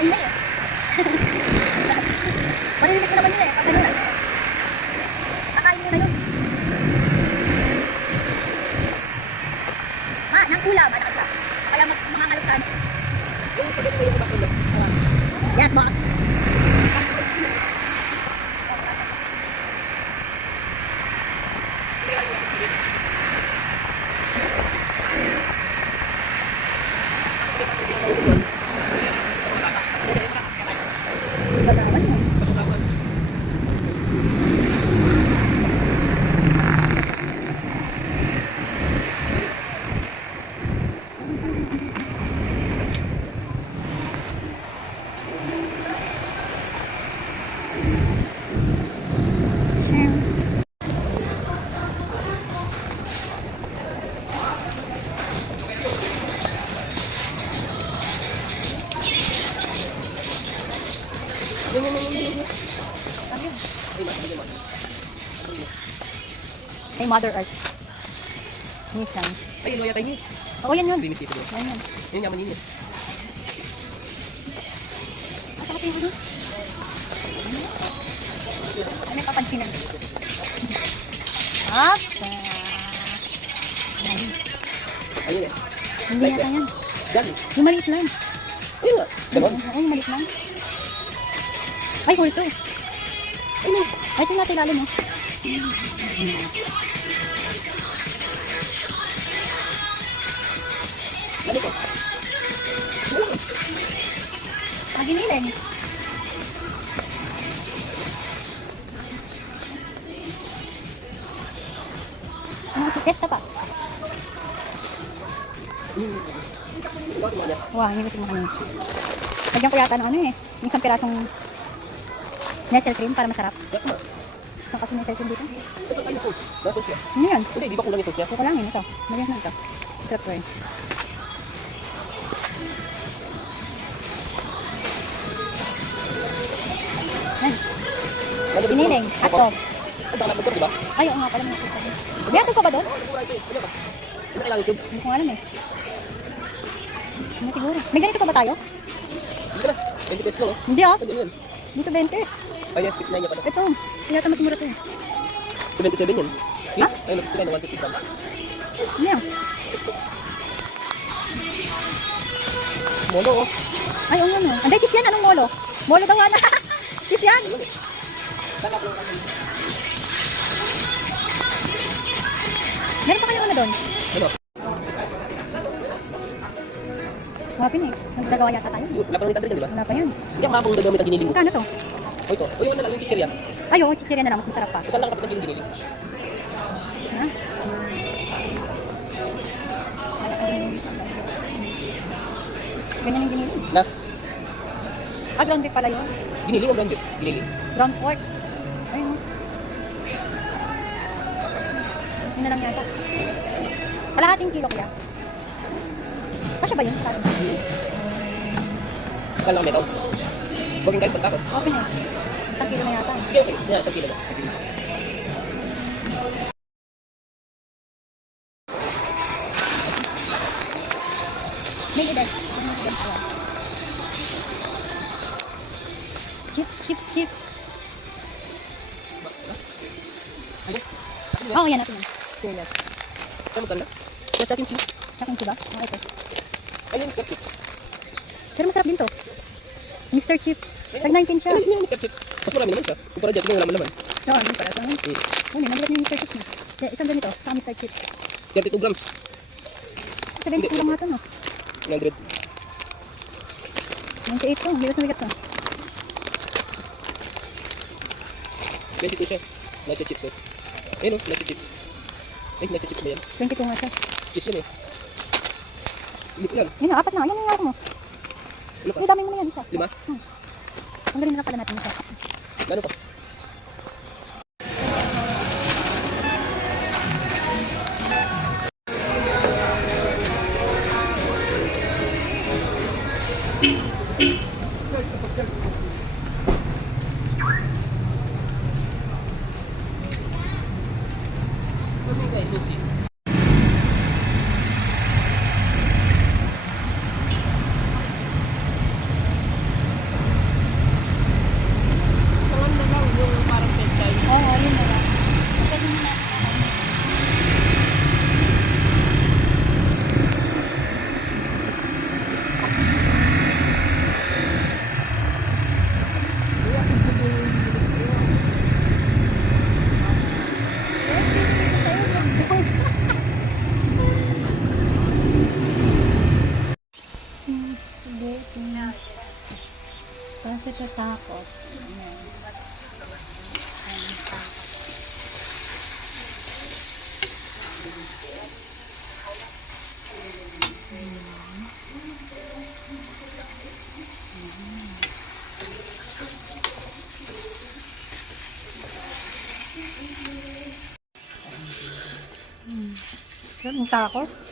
maingay eh. Marinig ko naman yun eh. Pag ganun. Kakain mo na yun. Ma, nang kula. Malaki ka. Kaya mangangalap sa ano. Yung sabi mo yung bakit lang. Yes, boss. Gagawin mo. Kay Mother Earth. Nissan. Ay, ano yata yun? Oo, yan yun. Creamy seafood. Yan yun. Yun yaman yun. Asa kasi yung ano? Ano yung papansinan? Asa. Ayun yan. Hindi yata yan. Diyan. Yung maliit lang. Ayun nga. Ganon. Oo, yung maliit lang. Ay, kulto. Ay, ito natin ilalim mo. Ano ko? Maginiling. Ano si testa pa? Wow, hindi mo kanina. Lagyan ko yata ng ano eh. Yung isang pirasong nestle cream para masarap. Saan kasi nestle cream dito? Ito tayo sauce. Nasa sauce yan. Ano yan? Hindi, di ba kulang yung sauce niya? Kukulangin ito. Lagyan na ito. Sarap ko eh. Yan. Piniling. Hotdog. Ay, baka nagpagod, di ba? Ay, oo nga pala. Biyatin ko ba doon? Ano ba? Ano kailangan cubes? Hindi ko alam eh. Hindi siguro. May ganito pa ba tayo? Hindi na. 20 pesos lang, oh. Hindi ah. Ano yun? Dito 20. Ay, yes, piece 9 niya pala. Ito. Yata mas mura ito eh. 77 yun. See? Ha? Ay, mas 59 na 150 grams. Ano yan? Molo, oh. Ay, oo nga no. Anday, cheese yan. Anong molo? Molo daw na. Cheese yan. Ayun eh. Sarap lang kami. Meron pa kayong ano doon? Ano? Mapin eh. Nagdagawa yata tayo. Wala pa nang itadrin, di ba? Wala pa yan. Hindi ako makapong gagamit ang giniling ko. Magkano to? O ito. O yung ano lang, yung chichirya. Ay, oo. Chichirya na lang. Mas masarap pa. Saan lang kapit ang giniling? Ha? Ganyan yung giniling. Na? Ah, ground beef pala yun. Giniling o branded? Giniling. Ground pork. Ayun. Yun na lang yata. Kalahating kilo kaya. Kasya ba yun? Saan lang metal? Huwag yung kahit pagtapos. Okay na. Isang kilo na yata. Sige, okay. Yeah, 1 kilo na. May edad. Chips, chips, chips. Oo, yan natin yan. Steelers. Saan magkanda? Sa chakin cheese. Chakin ba? Oo, ito. Ayun, ketchup. Pero masarap din to. Mr. Chips. Tag 19 siya. Ayun, yung ketchup. Mas marami naman siya. Kumpara dyan, kung yung laman-laman. Oo, hindi para sa mga. Ano, nagulat yung Mr. Chips niya. Kaya isang ganito, sa Mr. Chips. 32 grams. 70 lang nga ito, no? 100. 98 to, bilas na bigat to. 22 siya. Nacho chips, oh. Ayun, oh, nacho chips. Ay, nacho chips ba yan? 22 nga siya. Cheese yun, eh. Limit yan. Yun na, apat na. Yan yung nga mo. Ano pa? Yung dami mo na yan, isa. 5? Tanggalin na lang pala natin isa. Gano'n pa? Sushi. Yung tacos.